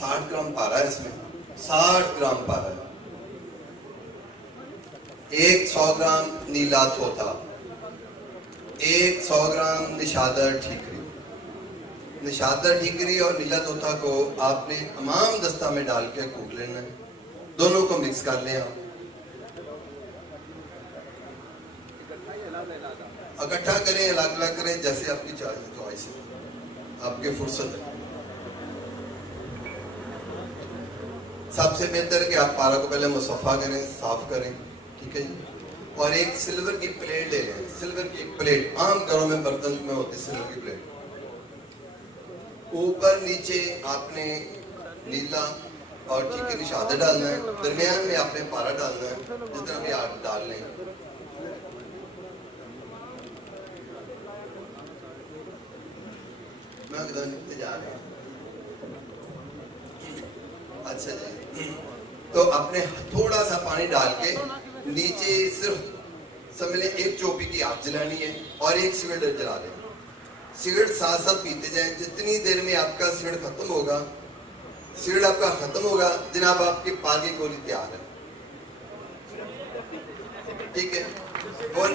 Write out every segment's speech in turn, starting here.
60 ग्राम पारा है इसमें, 60 ग्राम पारा है। 100 ग्राम नीला तोता, 100 ग्राम निशादर ठीकरी। निशादर ठीकरी और नीला तोता को आपने तमाम दस्ता में डाल के कूट लेना है, दोनों को मिक्स कर लें आप। इकट्ठा करें, अलग अलग करें, जैसे आपकी चॉइस है, आपके फुर्सत है। सबसे बेहतर कि आप पारा को पहले मुसफ़ा करें, साफ करें, ठीक है जी। और एक सिल्वर की प्लेट ले लें, सिल्वर की एक प्लेट, आम घरों में बर्तन में होती है सिल्वर की प्लेट। ऊपर नीचे आपने नीला और ठीक है निशादा डालना है, दरमियान में आपने पारा डालना है, जितना भी आप डाल लें। जा रहे हैं, अच्छा जी। तो आपने थोड़ा सा पानी डाल के नीचे सिर्फ समझ लें 1 चौपी की आग जलानी है और 1 सिगरेट जला दें। सिगरेट साथ साथ पीते जाएं, जितनी देर में आपका सिगरेट खत्म होगा, सिगरेट आपका खत्म होगा जनाब, आपकी पार की गोली तैयार है, ठीक है। और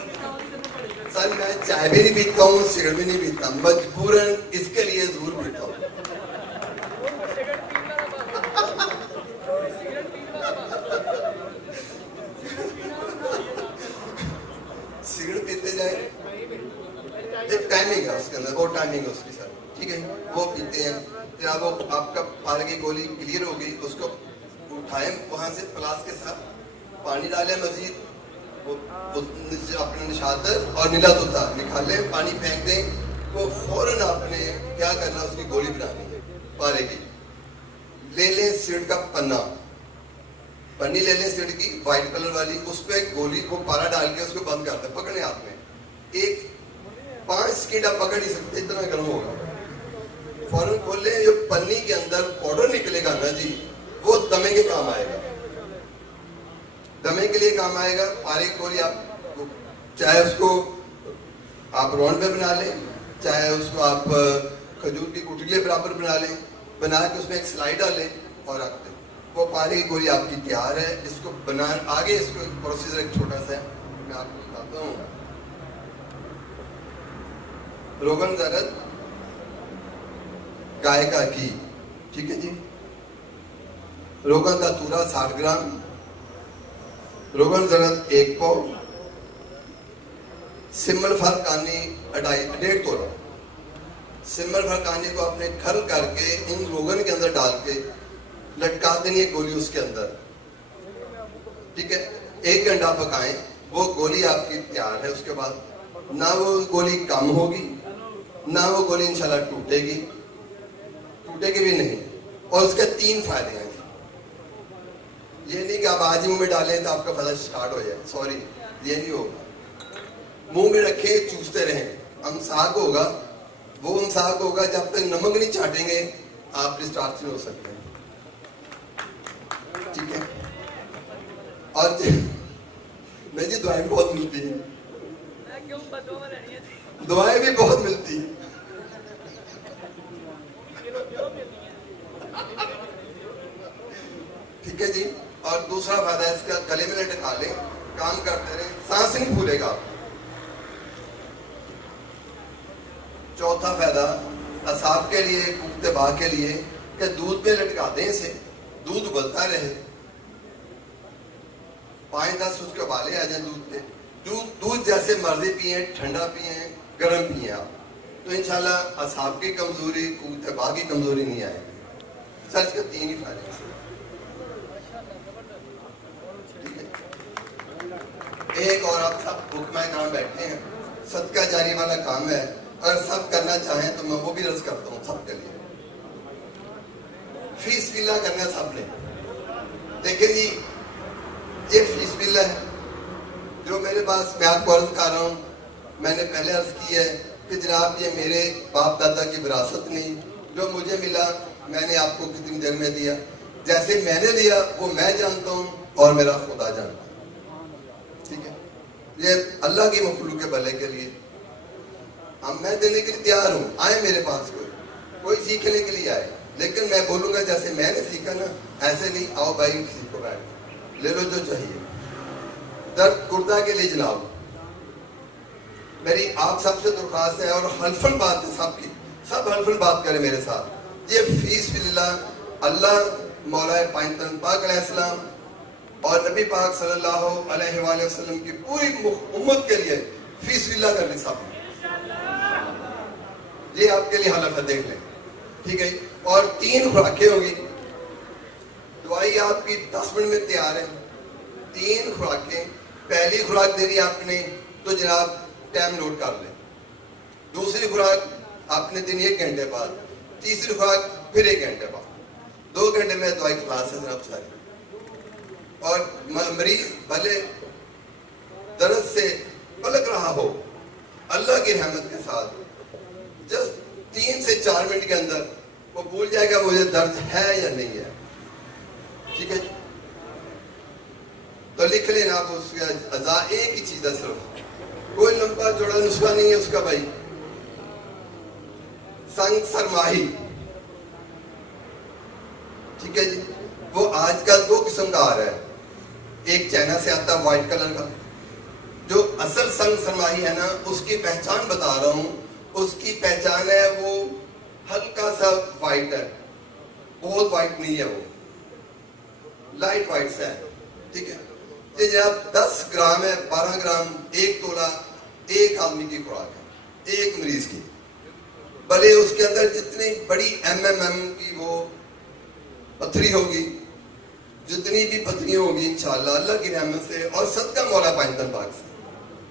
सर मैं चाय भी नहीं पीता हूँ, सिगरेट भी नहीं पीता, मजबूरन इसके लिए जरूर पीता हूँ। सिगरेट पीते जाए, एक टाइमिंग है उसके अंदर, वो टाइमिंग है उसकी सर, ठीक है, वो पीते हैं। जब वो आपका पार की गोली क्लियर हो गई, उसको उठाएं वहां से प्लास के साथ, पानी डालें मजीद, अपने निशादर और नीला तोता निकालें, पानी फेंक दें, वो फौरन आपने क्या करना, उसकी गोली बनानी है पारे की। ले लें सिगरेट का पन्नी ले लें सिगरेट की व्हाइट कलर वाली, उस पर गोली को पारा डाल के उसको बंद कर दें, पकड़े हाथ में, 5 सेकंड आप पकड़ नहीं सकते, इतना गर्म होगा। फौरन खोले, जो पन्नी के अंदर पाउडर निकलेगा ना जी, वो दमे के काम आएगा, दमे के लिए काम आएगा। पारे की गोली आप चाहे उसको आप राउंड पे बना लें, चाहे उसको आप खजूर की गुठली बराबर बना लें, बना के उसमें एक स्लाइड डालें और रख दें, वो पारे की गोली आपकी तैयार है। इसको बना आगे इसको एक प्रोसीजर एक छोटा सा मैं आपको बताता हूँ। रोगन जरद गाय का घी, ठीक है जी, रोगन का तूरा 60 ग्राम, रोगन जरद 1 पाव, सिमल फरकानी 1.5 तोला। सिमल फरकानी को आपने खल करके इन रोगन के अंदर डाल के लटका देनी है गोली उसके अंदर, ठीक है। 1 घंटा पकाएं, वो गोली आपकी तैयार है। उसके बाद ना वो गोली कम होगी, ना वो गोली इंशाल्लाह टूटेगी भी नहीं। और उसके 3 फायदे हैं। ये नहीं कि आप आज ही मुंह में डालें तो आपका फायदा स्टार्ट हो जाए, सॉरी, ये नहीं होगा। मुंह में रखे चूसते रहें, अमसाक होगा, वो अमसाक होगा जब तक नमक नहीं चाटेंगे आप डिस्चार्ज नहीं हो सकते, ठीक है। और नहीं जी, दुआएं बहुत मिलती हैं, दुआएं भी बहुत मिलती हैं। ठीक है जी। और दूसरा फायदा इसका, गले में लटका लें, काम करते रहें, सांस नहीं फूलेगा। चौथा फायदा असाब के लिए, कुफ्तेबा के लिए, कि दूध में लटका दें इसे, दूध उबलता रहे, 5-10 उसके उबाले आ जाए दूध पे। दूध जैसे मर्जी पिए, ठंडा पिए, गर्म पिए आप, तो इंशाल्लाह असाब की कमजोरी, कुफ्तेबा की कमजोरी नहीं आएगी। सर इसके 3 ही फायदे हैं। एक और आप सब हुक्माए काम बैठे हैं, सदका जारी वाला काम है, अगर सब करना चाहें तो मैं वो भी रस करता हूँ सबके लिए। फीस बिल्ला करना सबने, देखिए जी, ये फीस बिल्ला है जो मेरे पास, मैं आपको अर्ज कर रहा हूँ, मैंने पहले अर्ज की है कि जनाब ये मेरे बाप दादा की विरासत नहीं, जो मुझे मिला मैंने आपको कितनी देर में दिया, जैसे मैंने लिया वो मैं जानता हूँ और मेरा खुदा जानता है, ठीक है। ये अल्लाह की मखलूक के भले के लिए हम, मैं देने के लिए तैयार हूँ। आए मेरे पास, कोई सीखने के लिए आए, لیکن میں بولوں گا جیسے میں نے سیکھا نا ایسے نہیں. آؤ بھائی سیکھو, بیٹھ لے لو جو چاہیے. درد گردہ کے لیے جناب میری آپ سب سے درخواست ہے, اور حلفن بات ہے سب کی, سب حلفن بات کریں میرے ساتھ. یہ فیس اللہ اللہ مولا پائنتن پاک علیہ السلام اور نبی پاک صلی اللہ علیہ وآلہ وسلم کی پوری امت کے لیے فیس اللہ کرنے سب. یہ آپ کے لیے حلف ہے, دیکھ لیں, ٹھیک ہے. اور 3 خوراکیں ہوگی. دوائی آپ کی 10 منٹ میں تیار ہے. 3 خوراکیں. پہلی خوراک دینی آپ نے تو جناب ٹائم نوٹ کر لیں. دوسری خوراک آپ نے دینی 1 گھنٹے بعد. تیسری خوراک پھر 1 گھنٹے بعد. 2 گھنٹے میں دوائی خلاص ہے جناب ساری. اور مریض بھلے درد سے پلک رہا ہو, اللہ کی رحمت کے ساتھ جسٹ 3 سے 4 منٹ کے اندر وہ بھول جائے گا مجھے درد ہے یا نہیں ہے. ٹھیک ہے, تو لکھ لینا آپ اس کا اعضاء. ایک ہی چیز ہے صرف, کوئی لمبا چوڑا نسخہ نہیں ہے اس کا بھائی. سنگ سرماہی, ٹھیک ہے جی. وہ آج کل 2 قسم کا آ رہا ہے. ایک چائنا سے آتا ہے وائٹ کلر کا. جو اصل سنگ سرماہی ہے نا اس کی پہچان بتا رہا ہوں. اس کی پہچان ہے وہ ہلکا سا وائٹ ہے, بہت وائٹ نہیں ہے, وہ لائٹ وائٹ سا ہے. ٹھیک ہے, یہ جناب 10 گرام ہے, 12 گرام, 1 تولہ ایک آدمی کی خوراک ہے, ایک مریض کی. بھلے اس کے اندر جتنی بڑی MM کی وہ پتھری ہوگی, جتنی بھی پتھریاں ہوگی انشاءاللہ اللہ کی رحمت سے اور صدقہ مولا پائنتن پاک سے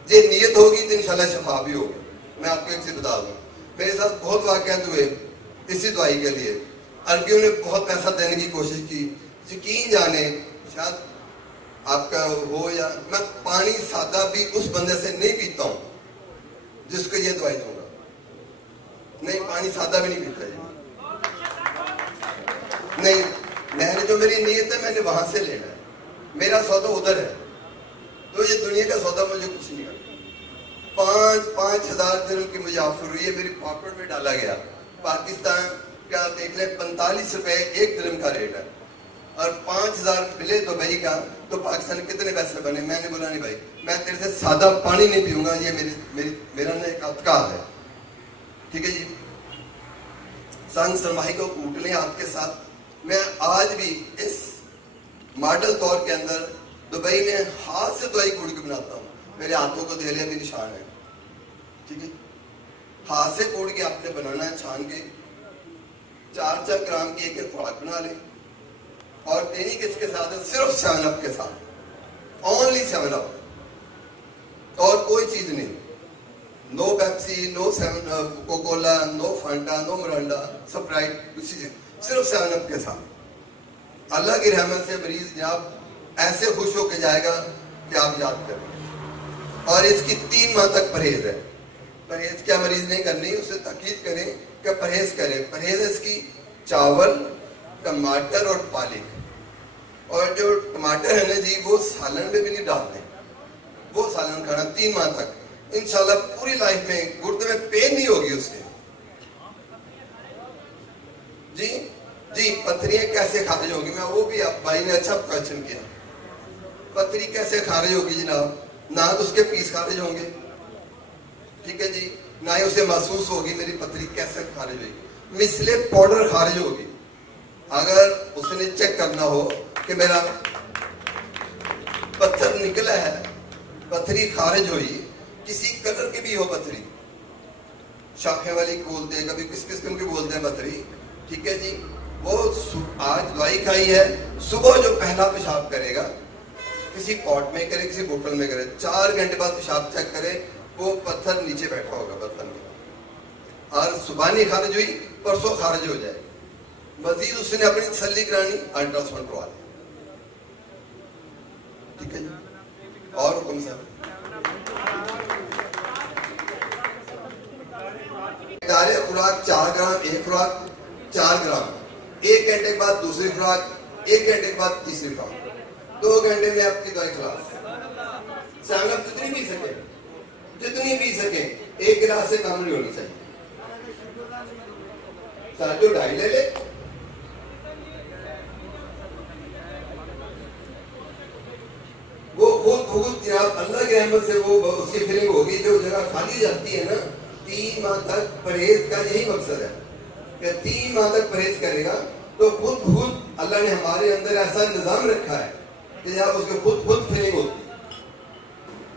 یہ نیت ہوگی تو انشاءاللہ شفا بھی ہوگی. میں آپ کو ایک چیز بتا دوں, میرے ساتھ بہت واقعات ہوئے اسی دوائی کے لیے. عربیوں نے بہت پیسہ دینے کی کوشش کی. یقین جانے شاید آپ کا ہو یا میں پانی سادہ بھی اس بندے سے نہیں پیتا ہوں جس کو یہ دوائی دوں گا. نہیں, پانی سادہ بھی نہیں پیتا نہیں. میں نے جو میری نیت ہے میں نے وہاں سے لینا ہے. میرا سودا ادھر ہے, تو یہ دنیا کا سودا مجھے کچھ نہیں کرتا. 5,000 درہم کی مجھے آفر ہوئی ہے, میری پاکٹ میں ڈالا گیا. پاکستان کا دیکھ لیں 45 روپے 1 درہم کا ریٹ ہے, اور 5,000 ملے دبئی کا, تو پاکستان کتنے پیسے بنے. میں نے بولا نہیں بھائی میں تیرے سے سادہ پانی نہیں پیوں گا, یہ میرا نا ایک اعتقاد ہے. ٹھیک ہے جی. سنگ سرماہی کو کوٹ لیں ہاتھ کے ساتھ. میں آج بھی اس ماڈل دور کے اندر دبئی میں ہاتھ سے دوائی کوٹ کے بناتا ہوں. میرے ہاتھوں کو دہلیا بھی نشان ہے. ٹھیک ہے, ہاتھ سے کوٹ کے آپ نے بنانا ہے, چھان کے 4 گرام کی ایک خوراک بنا لیں. اور دینی کس کے ساتھ ہے, صرف 7 اپ کے ساتھ, اونلی 7 اپ, اور کوئی چیز نہیں. نو پیپسی, نو کوکولا, نو فانٹا, نو مرانڈا, سپرائٹ, کچھ چیز, صرف 7 اپ کے ساتھ. اللہ کی رحمت سے مریض جناب ایسے خوش ہو کے جائے گا کہ آپ یاد کریں. اور اس کی 3 ماہ تک پرہیز ہے. پرہیز کیا مریض نہیں کرنی, اسے تاکید کریں کہ پرہیز کرے. پرہیز اس کی چاول, ٹماٹر اور پالک. اور جو ٹماٹر ہے نا جی وہ سالن میں بھی نہیں ڈالتے, وہ سالن کھانا 3 ماہ تک. انشاءاللہ پوری لائف میں گردے میں پین نہیں ہوگی اس کے. جی جی, پتھریاں کیسے خارج ہوگی, میں وہ بھی آپ بھائی نے اچھا کوشچن کیا. پتھری کیسے خارج ہوگی جناب, نہ تو اس کے پیس خارج ہوں گے, ٹھیک ہے جی, نہ ہی اسے محسوس ہوگی میری پتھری کیسے خارج ہوگی. مثلے پاؤڈر خارج ہوگی. اگر اس نے چیک کرنا ہو کہ میرا پتھر نکلا ہے, پتھری خارج ہوئی, کسی کلر کی بھی ہو پتھری, شاخے والی بولتے ہیں, کبھی کس قسم کی بولتے ہیں پتھری. ٹھیک ہے جی, وہ آج دوائی کھائی ہے, صبح جو پہلا پیشاب کرے گا کسی پاٹ میں کرے, کسی بوتل میں کرے, 4 گھنٹے بعد پیشاب چیک کرے, وہ پتھر نیچے بیٹھا ہوگا برتن میں. اور صبح نہیں خارج ہوئی, پرسوں خارج ہو جائے. مزید اس نے اپنی تسلی کرانی, الٹرا ساؤنڈ کروا لیں. ٹھیک ہے جی, اور حکم صاحب خوراک 4 گرام, ایک خوراک 4 گرام, 1 گھنٹے کے بعد دوسری خوراک, 1 گھنٹے کے بعد تیسری خوراک. 2 گھنٹے میں آپ کی دوائی خلاص. سانپ جتنی پی سکے 1 گلاس سے کم نہیں ہونی چاہیے. 2.5 لے لے, खुद जनाब अल्लाह की रहमत से वो उसकी फीलिंग होगी, जो जगह खाली जाती है ना 3 माह तक परहेज का यही मकसद है कि 3 माह तक परहेज करेगा तो खुद अल्लाह ने हमारे अंदर ऐसा निज़ाम रखा है कि जब उसके खुद फीलिंग होती है,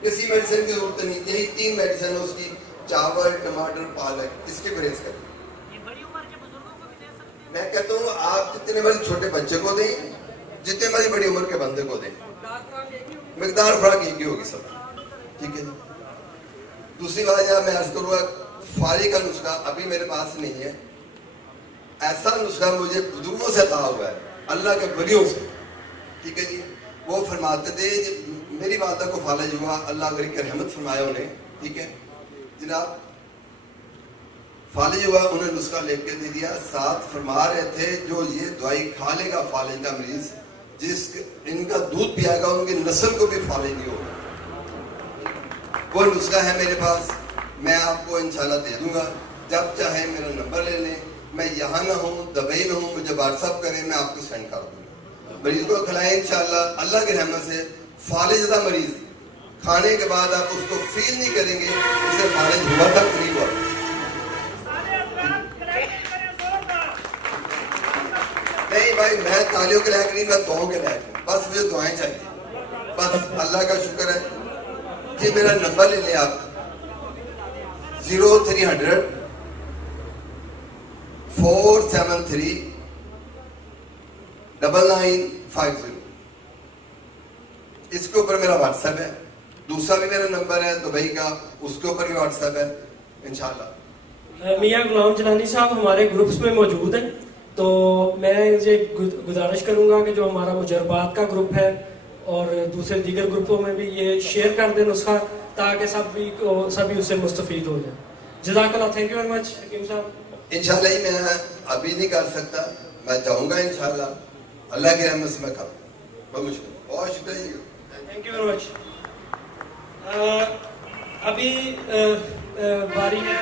किसी मेडिसिन की जरूरत नहीं। यही 3 मेडिसिन है उसकी, चावल, टमाटर, पालक, इसके परहेज करें। मैं कहता हूँ आप जितने मर्जी छोटे बच्चे को दें, जितने मर्जी बड़ी उम्र के बंदे को दें, मिकदार फर्क एक ही होगी सब, ठीक है। दूसरी बात जब मैं अर्ज करूँगा, फारी का नुस्खा अभी मेरे पास नहीं है। ऐसा नुस्खा मुझे बुजुर्गों से अता हुआ है, अल्लाह के वलियों से, ठीक है जी। वो फरमाते थे, मेरी वादा को फालिज हुआ, अल्लाह गरी की रहमत फरमाया उन्हें, ठीक है जनाब। फालिज हुआ, उन्हें नुस्खा लिख के दे दिया, साथ फरमा रहे थे जो ये दवाई खा लेगा फालिज का मरीज, जिस इनका दूध पियागा उनकी नस्ल को भी फालिज नहीं होगा। वो नुस्खा है मेरे पास, मैं आपको इंशाल्लाह दे दूंगा। जब चाहे मेरा नंबर ले लें, मैं यहाँ ना हूँ, दुबई में हूँ, मुझे व्हाट्सअप करें, मैं आपको सेंड कर दूंगा। मरीज को खिलाएं इंशाल्लाह अल्लाह की रहमत से। फालिजदा मरीज खाने के बाद आप उसको फील नहीं करेंगे उसे फालिज हुआ था, करीब हुआ। नहीं भाई, मैं तालियों के लायक नहीं, मैं दुआओं के लायक हूँ, बस मुझे दुआएं चाहिए, बस अल्लाह का शुक्र है जी। मेरा नंबर ले लें आप, 0300 473 9950। इसके ऊपर मेरा व्हाट्सएप है, दूसरा भी मेरा नंबर है दुबई का, उसके ऊपर भी व्हाट्सएप है इंशाल्लाह। मियां गुलाम जलानी साहब हमारे ग्रुप्स में मौजूद हैं, तो मैं ये गुजारिश करूंगा कि जो हमारा मुजरबात का ग्रुप है और दूसरे दीगर ग्रुपों में भी ये शेयर कर दें नुस्खा, ताकि सभी उससे मुस्तफीद हो जाए। जज़ाकल्लाह, थैंक यू वेरी मच हकीम साहब। इंशाल्लाह ही मैं अभी नहीं कर सकता, मैं चाहूंगा इंशाल्लाह, अल्लाह की रहमत से मैं करूँ। बहुत मुश्किल, बहुत शुक्रिया, थैंक यू वेरी मच। अभी बारी है